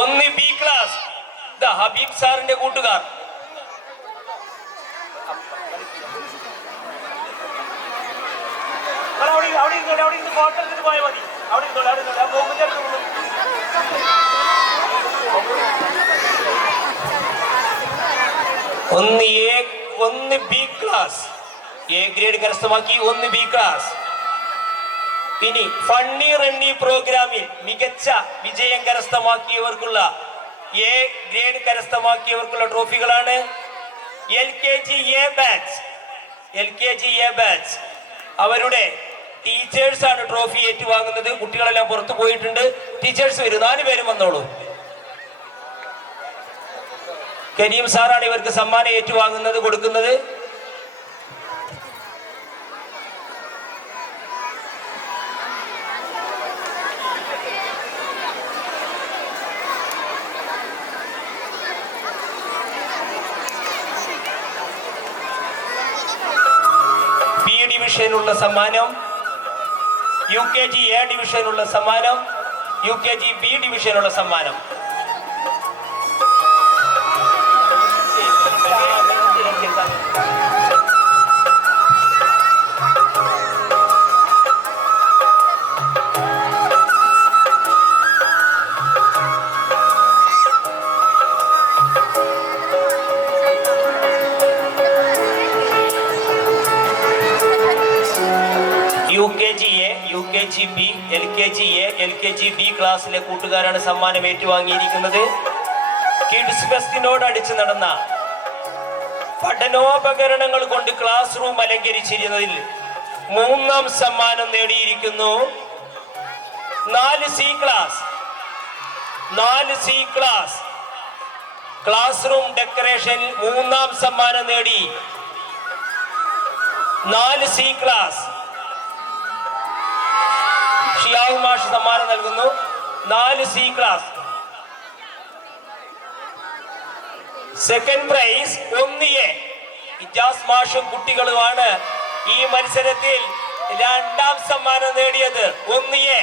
ഒന്ന് B class, Habib സാറിന്റെ കൂട്ടുകാർ. ഒന്ന് ബി ക്ലാസ് എ ഗ്രേഡ് കരസ്ഥമാക്കി. ഒന്ന് ബി ക്ലാസ്. ഇനി ഫണ്ണി റണ്ണി പ്രോഗ്രാമിൽ മികച്ച വിജയം കരസ്ഥമാക്കിയവർക്കുള്ള എ ഗ്രേഡ് കരസ്ഥമാക്കിയവർക്കുള്ള ട്രോഫികളാണ്. LKG A ബാച്ച് അവരുടെ ടീച്ചേഴ്സ് ആണ് ട്രോഫി ഏറ്റുവാങ്ങുന്നത്. കുട്ടികളെല്ലാം പുറത്തു പോയിട്ടുണ്ട്. ടീച്ചേഴ്സ് വരും, 4 പേരും വന്നോളൂ. കരീം സാറാണ് ഇവർക്ക് സമ്മാനം ഏറ്റുവാങ്ങുന്നത്, കൊടുക്കുന്നത്. ഡിവിഷനുള്ള സമ്മാനം, UKG A ഡിവിഷനുള്ള സമ്മാനം, UKG B ഡിവിഷനുള്ള സമ്മാനം. UKG A, UKG B, LKG A, LKG B ക്ലാസ്സിലെ കൂട്ടുകാരാണ് സമ്മാനം ഏറ്റുവാങ്ങിയിരിക്കുന്നത്. കിഡ്സ് ഫെസ്റ്റിനോടടിച്ച് നടന്ന പഠനോപകരണങ്ങൾ കൊണ്ട് ക്ലാസ് റൂം അലങ്കരിച്ചിരുന്നതിൽ 3ാം സമ്മാനം നേടിയിരിക്കുന്നു 4C ക്ലാസ്. ക്ലാസ് റൂം ഡെക്കറേഷനിൽ 3ാം സമ്മാനം നേടി 4C ക്ലാസ്. ഷിയാവ് മാഷ് സമ്മാനം നൽകുന്നു. 4C class. Second prize 1A. Ijaz മാഷും കുട്ടികളുമാണ് ഈ മത്സരത്തിൽ 2ാം സമ്മാനം നേടിയത്. 1A